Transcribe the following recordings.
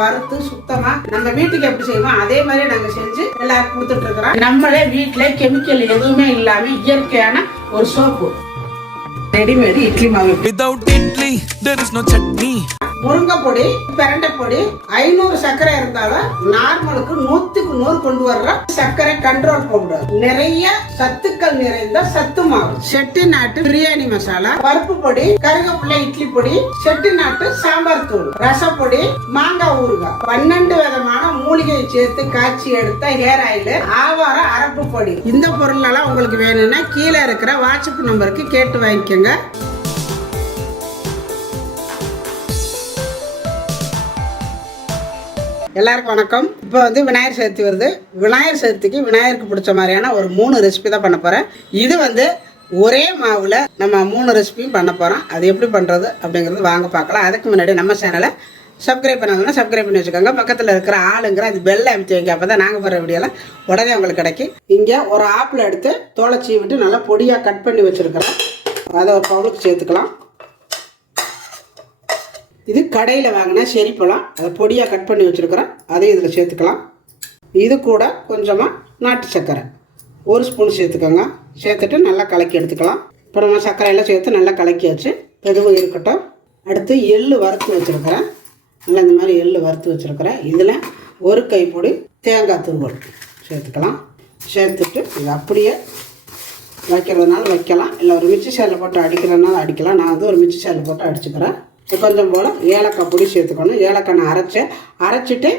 வறுத்து சுத்தமா நம்ம வீட்டுக்கு எப்படி செய்வோம் அதே மாதிரி நாங்க செஞ்சு எல்லாருக்கும் கொடுத்துட்டு இருக்கிறோம். நம்மளே வீட்டுல கெமிக்கல் எதுவுமே இல்லாம இயற்கையான ஒரு சோப்பு. ரெடிமேட் இட்லி மாவு. Without idli, there is no chutney. முருங்கை பொடி, பிரண்டை பொடி, 500 சர்க்கரை இருந்தாலும் நார்மலுக்கு 100க்கு 100 கொண்டு வர்ற சர்க்கரை கண்ட்ரோல் பவுடர், நிறைய சத்துக்கள் நிறைந்த சத்து மாவு, செட்டிநாட்டு பிரியாணி மசாலா, பருப்பு பொடி, கருவேப்பிலை இட்லி பொடி, செட்டிநாட்டு சாம்பார் தூள், ரசப்பொடி, மாங்காய் ஊறுகாய், 12 விதமான மூலிகையை சேர்த்து காய்ச்சி எடுத்த ஹேர் ஆயில், ஆவார அரப்பு பொடி. இந்த பொருள் எல்லாம் உங்களுக்கு வேணும்னா கீழே இருக்கிற வாட்ஸ்அப் நம்பருக்கு கேட்டு வாங்கிக்கோங்க. எல்லாருக்கும் வணக்கம். இப்போ விநாயகர் சதுர்த்தி வருது. விநாயகர் சதுர்த்திக்கு விநாயகருக்கு பிடிச்ச மாதிரியான ஒரு 3 ரெசிபி தான் பண்ண போகிறேன். இது ஒரே மாவில் நம்ம 3 ரெசிபியும் பண்ண போகிறோம். அது எப்படி பண்ணுறது அப்படிங்கிறது வாங்க பார்க்கலாம். அதுக்கு முன்னாடி நம்ம சேனலை சப்ஸ்கிரைப் பண்ணாங்கன்னா சப்ஸ்கிரைப் பண்ணி வச்சுக்கோங்க. பக்கத்தில் இருக்கிற ஆளுங்கிற அது பெல்லை அமைச்சு வைங்க. அப்போ தான் நாங்கள் போகிற வீடியோலாம் உடனே உங்களுக்கு கிடைக்கும். இங்கே ஒரு ஆப்பிள் எடுத்து தோலை சீவிட்டு நல்லா பொடியாக கட் பண்ணி வச்சுருக்கிறோம். அதை ஒரு பவுலுக்கு சேர்த்துக்கலாம். இது கடையில் வாங்கினா செரி பழம், அதை பொடியாக கட் பண்ணி வச்சுருக்கிறேன். அதையும் இதில் சேர்த்துக்கலாம். இது கூட கொஞ்சமாக நாட்டு சர்க்கரை 1 ஸ்பூன் சேர்த்துக்கோங்க. சேர்த்துட்டு நல்லா கலக்கி எடுத்துக்கலாம். இப்போ நம்ம சர்க்கரையெல்லாம் சேர்த்து நல்லா கலக்கியாச்சு. எதுவும் இருக்கட்டும். அடுத்து எள்ளு வறுத்து வச்சுருக்கிறேன். நல்லா இந்த மாதிரி எள்ளு வறுத்து வச்சுருக்கிறேன். இதில் 1 கைப்பொடி தேங்காய் துருவல் சேர்த்துக்கலாம். சேர்த்துட்டு இது அப்படியே வைக்கிறதுனால வைக்கலாம், இல்லை ஒரு மிக்சி சேரில் போட்டு அடிக்கிறதுனால அடிக்கலாம். நான் ஒரு மிக்சி சேரில் போட்டு அடிச்சுக்கிறேன். கொஞ்சம் போல் ஏலக்காய் பொடி சேர்த்துக்கணும். ஏலக்காய் நான் அரைச்சிட்டு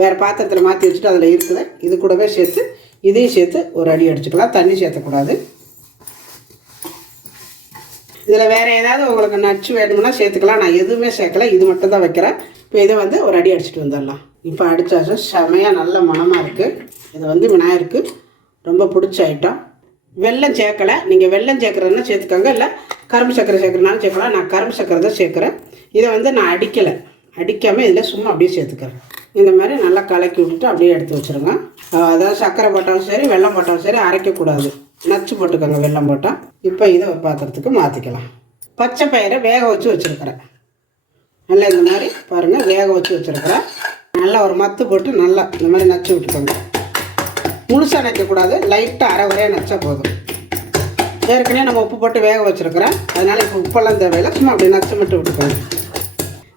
வேறு பாத்திரத்தில் மாற்றி வச்சுட்டு அதில் இருக்குது. இது கூடவே சேர்த்து இதையும் சேர்த்து ஒரு அடி அடிச்சுக்கலாம். தண்ணி சேர்த்தக்கூடாது. இதில் வேறு ஏதாவது உங்களுக்கு நச்சு வேணும்னா சேர்த்துக்கலாம். நான் எதுவுமே சேர்க்கலை, இது மட்டும் தான் வைக்கிறேன். இப்போ இதை ஒரு அடி அடிச்சுட்டு வந்துடலாம். இப்போ அடித்தாச்சு செமையாக நல்ல மணமாக இருக்குது. இது விநாயகருக்கு ரொம்ப பிடிச்ச ஐட்டம். வெல்லம் சேர்க்கலை. நீங்கள் வெல்லம் சேர்க்குறதுனா சேர்த்துக்கோங்க, இல்லை கரும்பு சர்க்கரை சேர்க்குறதுனாலும் சேர்க்கலாம். நான் கரும்பு சர்க்கரை தான் சேர்க்குறேன். இதை நான் அடிக்காமல் இதில் சும்மா அப்படியே சேர்த்துக்கிறேன். இந்த மாதிரி நல்லா கலக்கி விட்டுட்டு அப்படியே எடுத்து வச்சுருங்க. அதாவது சர்க்கரை போட்டாலும் சரி வெல்லம் போட்டாலும் சரி அரைக்கக்கூடாது, நச்சு போட்டுக்கோங்க வெல்லம் போட்டால். இப்போ இதை ஒரு பாத்திரத்துக்கு மாற்றிக்கலாம். பச்சை பயிரை வேக வச்சு வச்சுருக்கிறேன். நல்லா இந்த மாதிரி பாருங்கள் வேக வச்சு வச்சுருக்கிறேன். நல்லா ஒரு மத்து போட்டு நல்லா இந்த மாதிரி நச்சு விட்டுக்கோங்க. முழுசாக நச்சக்கூடாது, லைட்டாக அரை வரையாக நச்சா போதும். ஏற்கனவே நம்ம உப்பு போட்டு வேக வச்சுருக்கிறேன், அதனால் இப்போ உப்பெல்லாம் தேவையில்லை. சும்மா அப்படி நச்சு மட்டும் விட்டுக்கோங்க.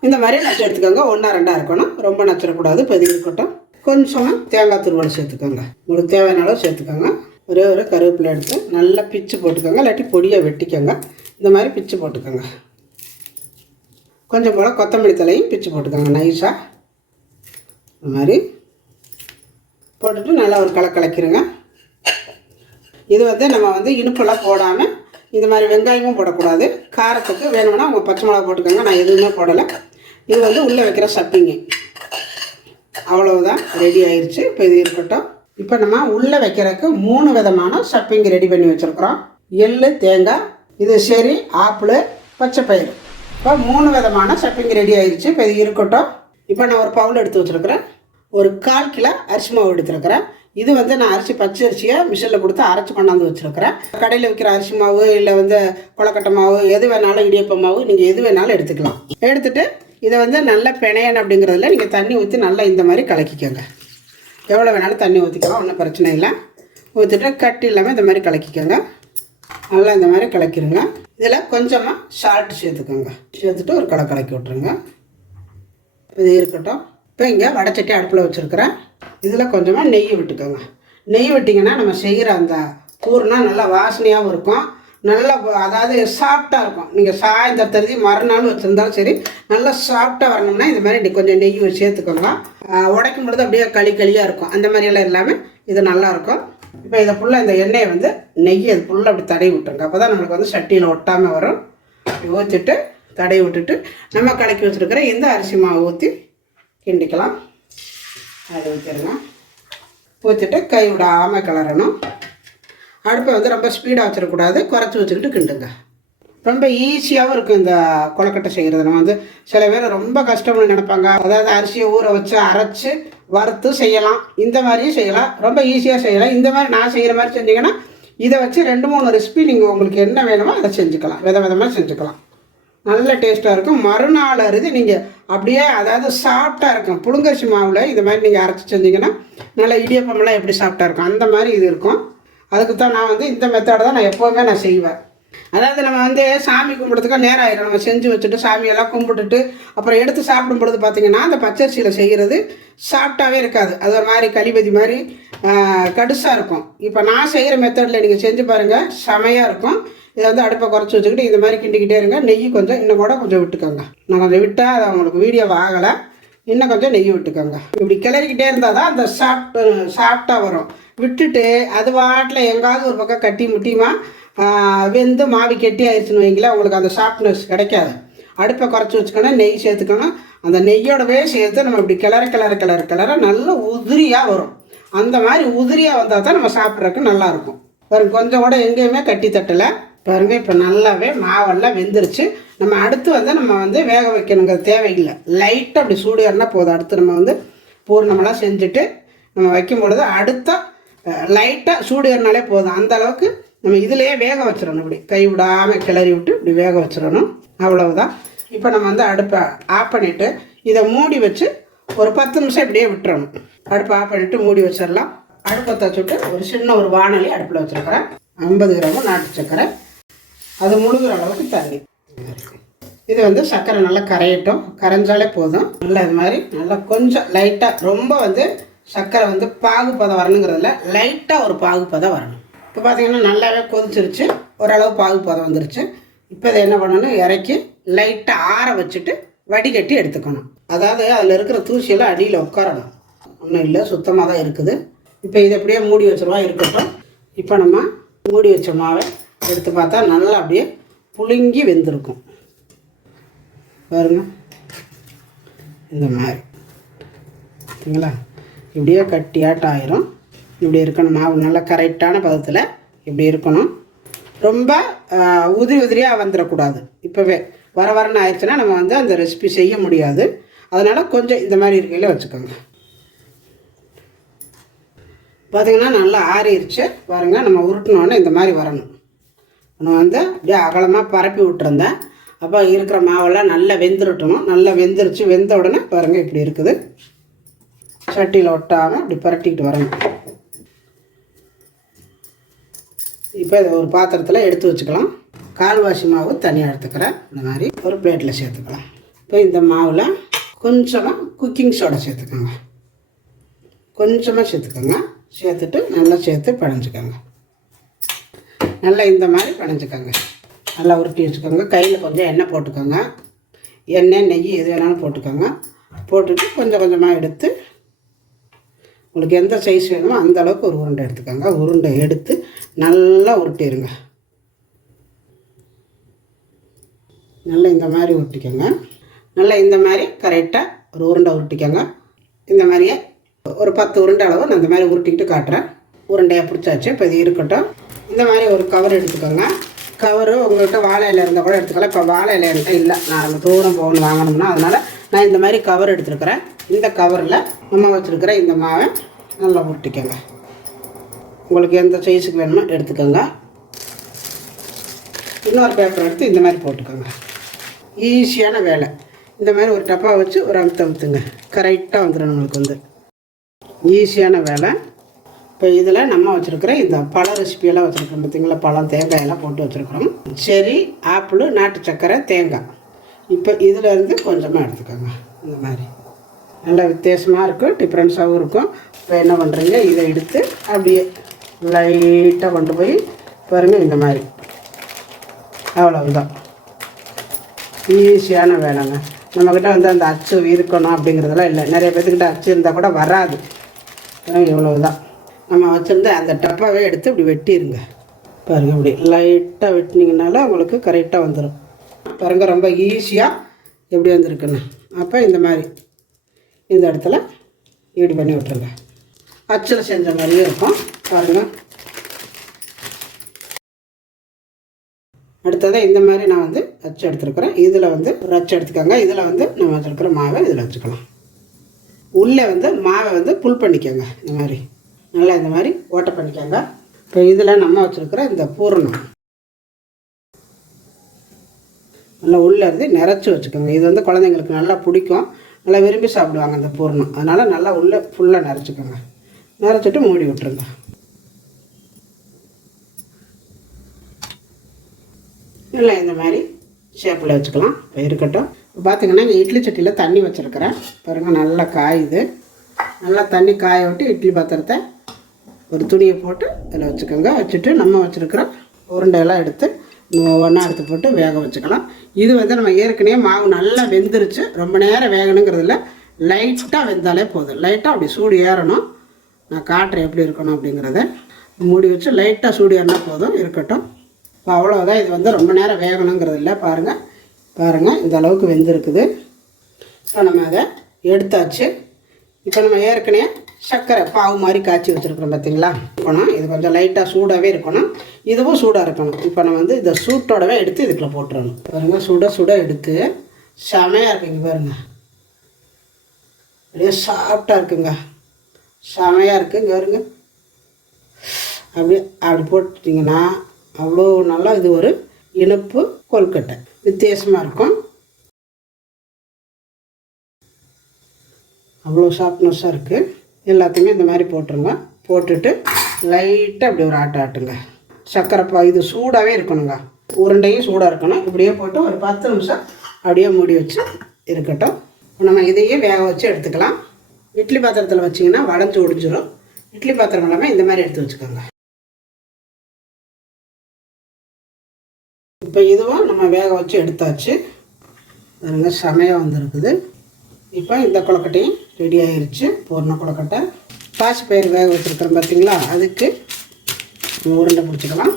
இந்த மாதிரி நச்சு எடுத்துக்கோங்க. 1 2 இருக்கணும், ரொம்ப நச்சிடக்கூடாது. இப்போ இது இருக்கட்டும். கொஞ்சமாக தேங்காய் துருவல் சேர்த்துக்கோங்க. உங்களுக்கு தேவையான அளவு சேர்த்துக்கோங்க. ஒரு கருவேப்பிலை எடுத்து நல்லா பிச்சு போட்டுக்கோங்க, இல்லாட்டி பொடியாக வெட்டிக்கோங்க. இந்த மாதிரி பிச்சு போட்டுக்கோங்க. கொஞ்சம் போல் கொத்தமல்லி தலையும் பிச்சு போட்டுக்கோங்க நைஸாக. இந்த மாதிரி போட்டுட்டு நல்லா ஒரு கலக்கிடுங்க. இது நம்ம இனிப்பெல்லாம் போடாமல் இந்த மாதிரி வெங்காயமும் போடக்கூடாது. காரத்துக்கு வேணும்னா உங்கள் பச்சை மிளகா போட்டுக்கோங்க. நான் எதுவுமே போடலை. இது உள்ளே வைக்கிற சப்பிங்க. அவ்வளவுதான், ரெடி ஆயிடுச்சு. இப்போ இது இருக்கட்டும். இப்போ நம்ம உள்ளே வைக்கிறதுக்கு 3 விதமான சப்பிங்க ரெடி பண்ணி வச்சுருக்குறோம். எள்ளு, தேங்காய், இது சரி, ஆப்பிள், பச்சை பயிறு. இப்போ 3 விதமான சப்பிங்க ரெடி ஆயிடுச்சு. இப்போ இது இருக்கட்டும். இப்போ நான் ஒரு பவுல் எடுத்து வச்சுருக்கிறேன். ஒரு 1/4 கிலோ அரிசி மாவு எடுத்துருக்கிறேன். இது நான் அரிசி பச்சை அரிசியாக மிஷினில் கொடுத்து அரைச்சி கொண்டாந்து வச்சுருக்கிறேன். கடையில் விற்கிற அரிசி மாவு, இல்லை கொலக்கட்டை மாவு, எது வேணாலும் இடியப்ப மாவு, நீங்கள் எது வேணாலும் எடுத்துக்கலாம். எடுத்துகிட்டு இதை நல்லா பிணையணும். அப்படிங்கிறதுல நீங்கள் தண்ணி ஊற்றி நல்லா இந்த மாதிரி கலக்கிக்கோங்க. எவ்வளோ வேணாலும் தண்ணி ஊற்றிக்கலாம், ஒன்றும் பிரச்சனை இல்லை. ஊற்றிட்டு கட்டி இல்லாமல் இந்த மாதிரி கலக்கிக்கோங்க. நல்லா இந்த மாதிரி கலக்கிடுங்க. இதில் கொஞ்சமாக சால்ட் சேர்த்துக்கோங்க. சேர்த்துட்டு ஒரு கலக்கி விட்ருங்க. இது இருக்கட்டும். இப்போ இங்கே வடைச்சட்டி அடுப்பில் வச்சுருக்கிறேன். இதில் கொஞ்சமாக நெய் விட்டுக்கோங்க. நெய் விட்டிங்கன்னா நம்ம செய்கிற அந்த பூர்ணா நல்லா வாசனையாகவும் இருக்கும். நல்லா அதாவது சாஃப்டாக இருக்கும். நீங்கள் சாயந்தரத்தருதி மறுநாள் வச்சுருந்தாலும் சரி, நல்லா சாஃப்டாக வரணும்னா இந்த மாதிரி கொஞ்சம் நெய் சேர்த்துக்கோங்க. உடைக்கும் பொழுது அப்படியே களியாக இருக்கும். அந்த மாதிரியெல்லாம் இல்லாமல் இது நல்லாயிருக்கும். இப்போ இதை ஃபுல்லாக இந்த எண்ணெயை நெய் அது ஃபுல்லாக அப்படி தடவி விட்டுருங்க. அப்போ தான் நம்மளுக்கு சட்டியில் ஒட்டாமல் வரும். ஊற்றிட்டு தடவி விட்டுட்டு நம்ம கலக்கி வச்சுருக்கிற இந்த அரிசி மாவு ஊற்றி கிண்டிக்கலாம். அதை ஊற்றிடுங்க. ஊற்றிட்டு கை விடாமல் கிளறணும். அடுப்பை ரொம்ப ஸ்பீடாக வச்சிடக்கூடாது, குறைச்சி வச்சுக்கிட்டு கிண்டுங்க. ரொம்ப ஈஸியாகவும் இருக்கும் இந்த கொலக்கட்டை செய்கிறது. நம்ம சில பேர் ரொம்ப கஷ்டம்னு நினைப்பாங்க. அதாவது அரிசியை ஊற வச்சு அரைச்சி வறுத்து செய்யலாம், இந்த மாதிரியும் செய்யலாம், ரொம்ப ஈஸியாக செய்யலாம். இந்த மாதிரி நான் செய்கிற மாதிரி செஞ்சிங்கன்னா இதை வச்சு 2 3 ரெசிபி நீங்கள் உங்களுக்கு என்ன வேணுமோ அதை செஞ்சுக்கலாம், விதமாக செஞ்சுக்கலாம். நல்ல டேஸ்ட்டாக இருக்கும். மறுநாள் அறுதி நீங்கள் அப்படியே அதாவது சாஃப்டாக இருக்கும். புழுங்கரிசி மாவில் இது மாதிரி நீங்கள் அரைச்சி செஞ்சிங்கன்னா நல்லா இடியப்பமெல்லாம் எப்படி சாஃப்டாக இருக்கும் அந்த மாதிரி இது இருக்கும். அதுக்கு தான் நான் வந்து இந்த மெத்தடை தான் நான் எப்போவுமே நான் செய்வேன். அதாவது நம்ம வந்து சாமி கும்பிட்றதுக்கு நேரம் ஆயிடும். நம்ம செஞ்சு வச்சுட்டு சாமியெல்லாம் கும்பிட்டுட்டு அப்புறம் எடுத்து சாப்பிடும் பொழுது பார்த்திங்கன்னா அந்த பச்சரிசியில் செய்கிறது சாஃப்டாகவே இருக்காது. அது ஒரு மாதிரி களிபதி மாதிரி கடுசாக இருக்கும். இப்போ நான் செய்கிற மெத்தடில் நீங்கள் செஞ்சு பாருங்கள், செமையாக இருக்கும். இதை வந்து அடுப்பை குறைச்சி வச்சுக்கிட்டு இந்த மாதிரி கிண்டிக்கிட்டே இருங்க. நெய் கொஞ்சம் இன்னும் கூட கொஞ்சம் விட்டுக்கோங்க. நான் கொஞ்சம் விட்டால் அது அவங்களுக்கு வீடியோ ஆகலை, இன்னும் கொஞ்சம் நெய் விட்டுக்கோங்க. இப்படி கிளறிக்கிட்டே இருந்தால் தான் அந்த சாஃப்டாக வரும். விட்டுட்டு அது வாட்டில் எங்காவது ஒரு பக்கம் கட்டி முட்டியுமா வெந்து மாவி கெட்டி ஆயிடுச்சுன்னு வைங்களேன், உங்களுக்கு அந்த சாஃப்ட்னஸ் கிடைக்காது. அடுப்பை குறைச்சி வச்சுக்கணும், நெய் சேர்த்துக்கணும். அந்த நெய்யோடவே சேர்த்து நம்ம இப்படி கிளற நல்ல உதிரியாக வரும். அந்த மாதிரி உதிரியாக வந்தால் தான் நம்ம சாப்பிட்றதுக்கு நல்லாயிருக்கும். பாருங்க, கொஞ்சம் கூட எங்கேயுமே கட்டி தட்டலை. பாருங்கள், இப்போ நல்லாவே மாவெல்லாம் வெந்துருச்சு. நம்ம அடுத்து வந்து நம்ம வந்து வேக வைக்கணுங்கிறது தேவையில்லை. லைட்டாக அப்படி சூடு ஏறினா போதும். அடுத்து நம்ம வந்து பூர்ணமெல்லாம் செஞ்சுட்டு நம்ம வைக்கும் பொழுது அடுத்த லைட்டாக சூடு ஏறினாலே போதும். அந்த அளவுக்கு நம்ம இதிலையே வேக வச்சிடணும். இப்படி கை விடாமல் கிளறி விட்டு இப்படி வேக வச்சிடணும். அவ்வளவுதான். இப்போ நம்ம வந்து அடுப்பை ஆஃப் பண்ணிவிட்டு இதை மூடி வச்சு ஒரு 10 நிமிஷம் இப்படியே விட்டுறணும். அடுப்பை ஆஃப் பண்ணிவிட்டு மூடி வச்சிடலாம். அடுப்பை தச்சுட்டு ஒரு சின்ன ஒரு வானொலி அடுப்பில் வச்சுருக்கிறேன். 50 கிராம் நாட்டு சர்க்கரை, அது முழுகிற அளவுக்கு தண்ணி. இது வந்து சர்க்கரை நல்லா கரையட்டும். கரைஞ்சாலே போதும். நல்லா இது மாதிரி நல்லா கொஞ்சம் லைட்டாக, ரொம்ப வந்து சர்க்கரை வந்து பாகுப்பதம் வரணுங்கிறதுல லைட்டாக ஒரு பாகுப்பதம் வரணும். இப்போ பார்த்திங்கன்னா நல்லாவே கொதிச்சிருச்சு, ஓரளவு பாகுப்பதம் வந்துருச்சு. இப்போ இதை என்ன பண்ணணும், இறக்கி லைட்டாக ஆற வச்சுட்டு வடிகட்டி எடுத்துக்கணும். அதாவது அதில் இருக்கிற தூசியெல்லாம் அடியில் உட்காரணும். ஒன்றும் இல்லை, சுத்தமாக தான் இருக்குது. இப்போ இதை அப்படியே மூடி வச்சுருவா இருக்கட்டும். இப்போ நம்ம மூடி வச்ச மாவை எடுத்து பார்த்தா நல்லா அப்படியே புழுங்கி வெந்திருக்கும். பாருங்க, இந்த மாதிரி சரிங்களா, இப்படியே கட்டியாட்டம் ஆயிரும். இப்படி இருக்கணும். மாவு நல்லா கரெக்டான பதத்தில் இப்படி இருக்கணும். ரொம்ப உதிரியாக வந்துடக்கூடாது. இப்போவே வரன்னு ஆயிடுச்சுன்னா நம்ம வந்து அந்த ரெசிபி செய்ய முடியாது. அதனால் கொஞ்சம் இந்த மாதிரி இருக்கையில் வச்சுக்கோங்க. பார்த்திங்கன்னா நல்லா ஆறிடுச்சு. பாருங்கள், நம்ம உருட்டினோன்னே இந்த மாதிரி வரணும். நம்ம வந்து அப்படியே அகலமாக பரப்பி விட்டுருந்தேன். அப்போ இருக்கிற மாவெல்லாம் நல்லா வெந்துருட்டணும். நல்லா வெந்துருச்சு. வெந்த உடனே பாருங்கள் இப்படி இருக்குது. சட்டியில் ஒட்டாமல் இப்படி பரட்டிக்கிட்டு வரணும். இப்போ இதை ஒரு பாத்திரத்தில் எடுத்து வச்சுக்கலாம். கால்வாசி மாவு தனியாக எடுத்துக்கிறேன். இந்த மாதிரி ஒரு பிளேட்டில் சேர்த்துக்கலாம். இப்போ இந்த மாவில் கொஞ்சமாக குக்கிங் சோடா சேர்த்துக்கோங்க. கொஞ்சமாக சேர்த்துக்கோங்க. சேர்த்துட்டு நல்லா சேர்த்து பிணைஞ்சிக்கோங்க. நல்லா இந்த மாதிரி பிணைஞ்சிக்கோங்க. நல்லா உருட்டி வச்சுக்கோங்க. கையில் கொஞ்சம் எண்ணெய் போட்டுக்கோங்க. எண்ணெய், நெய் எது வேணாலும் போட்டுக்கோங்க. போட்டுட்டு கொஞ்சம் கொஞ்சமாக எடுத்து உங்களுக்கு எந்த சைஸ் வேணுமோ அந்த அளவுக்கு ஒரு உருண்டை எடுத்துக்கோங்க. உருண்டை எடுத்து நல்லா உருட்டிடுங்க. நல்லா இந்த மாதிரி உருட்டிக்கோங்க. நல்லா இந்த மாதிரி கரெக்டாக ஒரு உருண்டை உருட்டிக்கோங்க. இந்த மாதிரியே ஒரு 10 உருண்டை அளவு நான் இந்த மாதிரி உருட்டிக்கிட்டு காட்டுறேன். உருண்டையாக பிடிச்சாச்சு. இப்போ இது இருக்கட்டும். இந்த மாதிரி ஒரு கவர் எடுத்துக்கோங்க. கவரு உங்கள்கிட்ட வாழை இலை இருந்தால் கூட எடுத்துக்கலாம். இப்போ வாழை இலை என்கிட்ட இல்லை, நான் தூரம் போகணும் வாங்கணும்னா, அதனால் நான் இந்த மாதிரி கவர் எடுத்துருக்கிறேன். இந்த கவரில் நம்ம வச்சுருக்கிற இந்த மாவை நல்லா உருட்டிக்கோங்க. உங்களுக்கு எந்த சைஸுக்கு வேணுமோ எடுத்துக்கோங்க. இன்னொரு பேப்பர் எடுத்து இந்த மாதிரி போட்டுக்கோங்க. ஈஸியான வேலை. இந்த மாதிரி ஒரு டப்பா வச்சு ஒரு அமுத்துங்க. கரெக்டாக வந்துடும் நம்மளுக்கு வந்து. ஈஸியான வேலை. இப்போ இதில் நம்ம வச்சுருக்கிற இந்த பழ ரெசிபியெல்லாம் வச்சுருக்கோம் பார்த்திங்களா. பழம், தேங்காயெல்லாம் போட்டு வச்சுருக்கிறோம். செரி, ஆப்பிள், நாட்டு சர்க்கரை, தேங்காய். இப்போ இதில் இருந்து கொஞ்சமாக எடுத்துக்கோங்க. இந்த மாதிரி நல்லா வித்தியாசமாக இருக்கும், டிஃப்ரென்ஸாகவும் இருக்கும். இப்போ என்ன பண்ணுறீங்க, இதை எடுத்து அப்படியே லைட்டாக கொண்டு போய் பாருங்கள் இந்த மாதிரி. அவ்வளவுதான். ஈஸியான வேலைங்க. நம்மக்கிட்ட வந்து அந்த அச்சு இருக்கணும் அப்படிங்கிறதெல்லாம் இல்லை. நிறைய பேர்த்துக்கிட்ட அச்சு இருந்தால் கூட வராது. இவ்வளவுதான். நம்ம வச்சுருந்து அந்த டப்பாவே எடுத்து இப்படி வெட்டிடுங்க. பாருங்கள், இப்படி லைட்டாக வெட்டினீங்கனால உங்களுக்கு கரெக்டாக வந்துடும். பாருங்கள், ரொம்ப ஈஸியாக எப்படி வந்திருக்குன்னு. அப்போ இந்த மாதிரி இந்த இடத்துல இப்படி பண்ணி விட்டுருங்க. அச்சில் செஞ்ச மாதிரியே இருக்கும். பாருங்கள். அடுத்ததாக இந்த மாதிரி நான் வந்து அச்சு எடுத்துருக்குறேன். இதில் வந்து ஒரு அச்சு எடுத்துக்கோங்க. இதில் வந்து நம்ம வச்சுருக்கிற மாவை இதில் வச்சுக்கலாம். உள்ளே வந்து மாவை வந்து புல் பண்ணிக்கோங்க. இந்த மாதிரி நல்லா இந்த மாதிரி ஓட்டை பண்ணிக்கோங்க. இப்போ இதில் நம்ம வச்சுருக்கிற இந்த பூரணம் நல்லா உள்ளே இருந்து நிறச்சி வச்சுக்கோங்க. இது வந்து குழந்தைங்களுக்கு நல்லா பிடிக்கும், நல்லா விரும்பி சாப்பிடுவாங்க அந்த பூர்ணம். அதனால் நல்லா உள்ளே ஃபுல்லாக நிறச்சிக்கோங்க. நிறச்சிட்டு மூடி விட்டுருங்க. இல்லை இந்த மாதிரி ஷேப்பில் வச்சுக்கலாம். இப்போ இருக்கட்டும். இப்போ பார்த்திங்கன்னா இங்கே இட்லி சட்டியில் தண்ணி வச்சுருக்கிறேன் பாருங்கள். நல்லா காயுது. நல்லா தண்ணி காய விட்டு இட்லி பாத்திரத்தை ஒரு துணியை போட்டு அதில் வச்சுக்கோங்க. வச்சுட்டு நம்ம வச்சுருக்கிற உருண்டையெல்லாம் எடுத்து ஒன்றா எடுத்து போட்டு வேக வச்சுக்கலாம். இது வந்து நம்ம ஏற்கனவே மாவு நல்லா வெந்துருச்சு, ரொம்ப நேரம் வேகணுங்கிறதுல லைட்டாக வெந்தாலே போதும். லைட்டாக அப்படி சூடு ஏறணும். நான் காட்டுறேன் எப்படி இருக்கணும் அப்படிங்கிறத. மூடி வச்சு லைட்டாக சூடு ஏறினா போதும். இருக்கட்டும். இப்போ அவ்வளோதான். இது வந்து ரொம்ப நேரம் வேகணுங்கிறது இல்லை. பாருங்கள் இந்த அளவுக்கு வெந்திருக்குது. இப்போ நம்ம அதை எடுத்தாச்சு. இப்போ நம்ம ஏற்கனவே சர்க்கரை பாவு மாதிரி காய்ச்சி வச்சுருக்குறோம் பார்த்தீங்களா. இருக்கணும். இது கொஞ்சம் லைட்டாக சூடாகவே இருக்கணும். இதுவும் சூடாக இருக்கணும். இப்போ நம்ம வந்து இந்த சூட்டோடவே எடுத்து இதுக்குள்ளே போட்டுறணும். பாருங்கள் சுட எடுத்து செமையாக இருக்குங்க. பாருங்கள் அப்படியே சாஃப்டாக இருக்குங்க, செமையாக இருக்குங்க. பாருங்க அப்படி போட்டுட்டிங்கன்னா அவ்வளோ நல்லா இது ஒரு இனிப்பு கொழுக்கட்டை வித்தியாசமாக இருக்கும். அவ்வளோ சாஃப்ட்னஸாக இருக்குது. எல்லாத்தையுமே இந்த மாதிரி போட்டுருங்க. போட்டுட்டு லைட்டாக அப்படி ஒரு ஆட்டுங்க. சர்க்கரை இது சூடாகவே இருக்கணுங்க. உருண்டையும் சூடாக இருக்கணும். இப்படியே போட்டு ஒரு 10 நிமிஷம் அப்படியே மூடி வச்சு இருக்கட்டும். நம்ம இதையே வேக வச்சு எடுத்துக்கலாம். இட்லி பாத்திரத்தில் வச்சிங்கன்னா வளைஞ்சு ஒடிஞ்சிடும். இட்லி பாத்திரம் இல்லாமல் இந்த மாதிரி எடுத்து வச்சுக்கோங்க. இப்போ இதுவும் நம்ம வேக வச்சு எடுத்தாச்சு. பாருங்க செமையாக வந்துருக்குது. இப்போ இந்த கொழுக்கட்டையும் ரெடி ஆகிருச்சு. பூர்ண கொழுக்கட்டை. பாசிப்பயிறு வேக வச்சுருக்கிறோம் பார்த்தீங்களா, அதுக்கு உருண்டை பிடிச்சிக்கலாம்.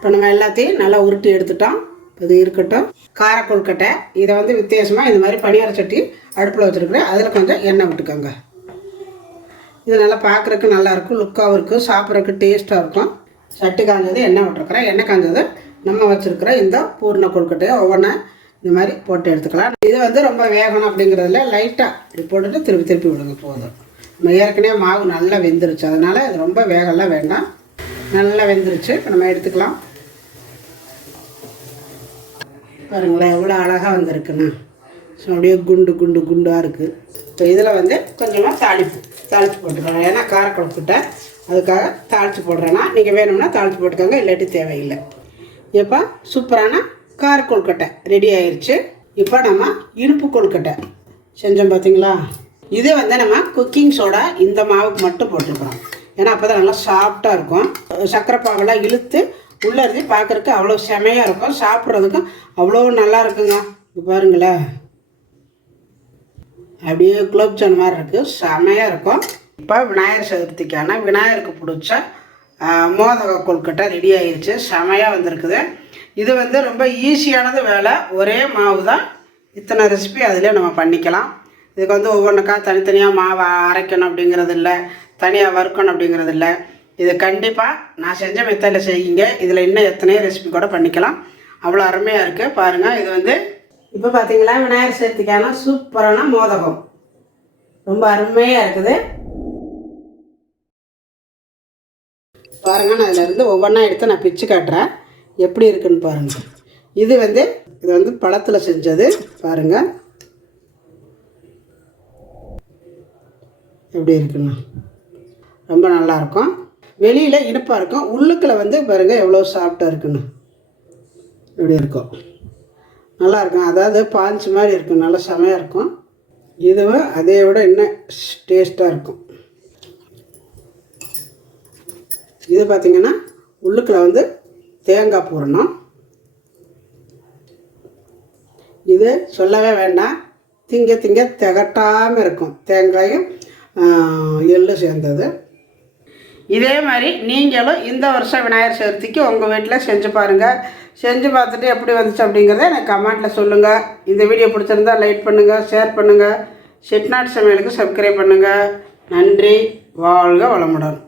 இப்போ நம்ம எல்லாத்தையும் நல்லா உருட்டி எடுத்துட்டோம். இது இருக்கட்டும். கார கொழுக்கட்டை இதை வந்து வித்தியாசமாக இந்த மாதிரி பணியார சட்டி அடுப்பில் வச்சுருக்குறேன். அதில் கொஞ்சம் எண்ணெய் விட்டுக்கோங்க. இது நல்லா பார்க்குறதுக்கு நல்லாயிருக்கும், லுக்காகவும் இருக்கும், சாப்பிட்றதுக்கு டேஸ்ட்டாக இருக்கும். சட்டி காஞ்சது எண்ணெய் விட்டுருக்குறேன். எண்ணெய் காஞ்சது நம்ம வச்சுருக்கிற இந்த பூர்ண கொழுக்கட்டையை ஒவ்வொன்றா இந்த மாதிரி போட்டு எடுத்துக்கலாம். இது வந்து ரொம்ப வேகணும் அப்படிங்கிறதுல லைட்டாக இப்படி போட்டுட்டு திருப்பி விடுங்க போதும். நம்ம ஏற்கனவே மாவு நல்லா வெந்துருச்சு, அதனால் இது ரொம்ப வேகலாம் வேண்டாம். நல்லா வெந்துருச்சு. இப்போ நம்ம எடுத்துக்கலாம். பாருங்களேன் எவ்வளோ அழகாக வந்திருக்குண்ணா. ஸோ அப்படியே குண்டாக இருக்குது. இப்போ இதில் வந்து கொஞ்சமாக தாளித்து போட்டுக்கலாம். ஏன்னா கார கொழுக்கட்டை அதுக்காக தாளித்து போடுறேன்னா, நீங்கள் வேணும்னா தாளித்து போட்டுக்கோங்க, இல்லாட்டி தேவையில்லை. இப்போ சூப்பரான கார கொழுக்கட்டை ரெடி ஆயிடுச்சு. இப்போ நம்ம இனிப்பு கொழுக்கட்டை செஞ்சோம் பார்த்தீங்களா. இது வந்து நம்ம குக்கிங் சோடா இந்த மாவுக்கு மட்டும் போட்டுருக்குறோம். ஏன்னா அப்போ தான் நல்லா சாஃப்டாக இருக்கும். சர்க்கரை பாகெல்லாம் இழுத்து உள்ளே இருந்து பார்க்குறதுக்கு அவ்வளோ செமையாக இருக்கும், சாப்பிட்றதுக்கும் அவ்வளோ நல்லா இருக்குங்க. இப்போ பாருங்களேன் அப்படியே குலோப்ஜான் மாதிரி இருக்குது, செமையாக இருக்கும். இப்போ விநாயகர் சதுர்த்திக்கான விநாயகருக்கு பிடிச்ச மோதக கொழுக்கட்டை ரெடி ஆகிடுச்சு. செமையாக வந்திருக்குது. இது வந்து ரொம்ப ஈஸியானது வேலை. ஒரே மாவு தான், இத்தனை ரெசிபி அதிலே நம்ம பண்ணிக்கலாம். இதுக்கு வந்து ஒவ்வொன்றுக்கா தனித்தனியாக மாவை அரைக்கணும் அப்படிங்கிறது இல்லை, தனியாக வறுக்கணும் அப்படிங்கிறது இல்லை. இது கண்டிப்பாக நான் செஞ்ச மெத்தடில் செய்யுங்க. இதில் இன்னும் எத்தனையோ ரெசிபி கூட பண்ணிக்கலாம். அவ்வளோ அருமையாக இருக்குது. பாருங்கள் இது வந்து இப்போ பார்த்தீங்களா விநாயகர் சதுர்த்திக்கான சூப்பரான மோதகம் ரொம்ப அருமையாக இருக்குது. பாருங்கள் நான் இதிலேருந்து ஒவ்வொன்றா எடுத்து நான் பிச்சு காட்டுறேன் எப்படி இருக்குன்னு பாருங்கள். இது வந்து பழத்தில் செஞ்சது. பாருங்கள் எப்படி இருக்குண்ணா, ரொம்ப நல்லாயிருக்கும். வெளியில் இனிப்பாக இருக்கும், உள்ளுக்கில் வந்து பாருங்கள் எவ்வளோ சாஃப்டாக இருக்குன்னு இப்படி இருக்கும், நல்லாயிருக்கும். அதாவது பாஞ்சு மாதிரி இருக்கும், நல்லா செமையாக இருக்கும். இதுவும் அதை விட இன்னும் டேஸ்ட்டாக இருக்கும். இது பார்த்திங்கன்னா உள்ளுக்கில் வந்து தேங்காய் பூரணம். இது சொல்லவே வேண்டாம், திங்க திகட்டாமல் இருக்கும். தேங்காயும் எள்ளு சேர்ந்தது. இதே மாதிரி நீங்களும் இந்த வருஷம் விநாயகர் சதுர்த்திக்கு உங்கள் வீட்டில் செஞ்சு பாருங்கள். செஞ்சு பார்த்துட்டு எப்படி வந்துச்சு அப்படிங்கிறத எனக்கு கமெண்ட்டில் சொல்லுங்கள். இந்த வீடியோ பிடிச்சிருந்தால் லைக் பண்ணுங்கள், ஷேர் பண்ணுங்கள். செட்டிநாடு சமையலுக்கு சப்ஸ்கிரைப் பண்ணுங்கள். நன்றி, வாழ்க வளமுடன்.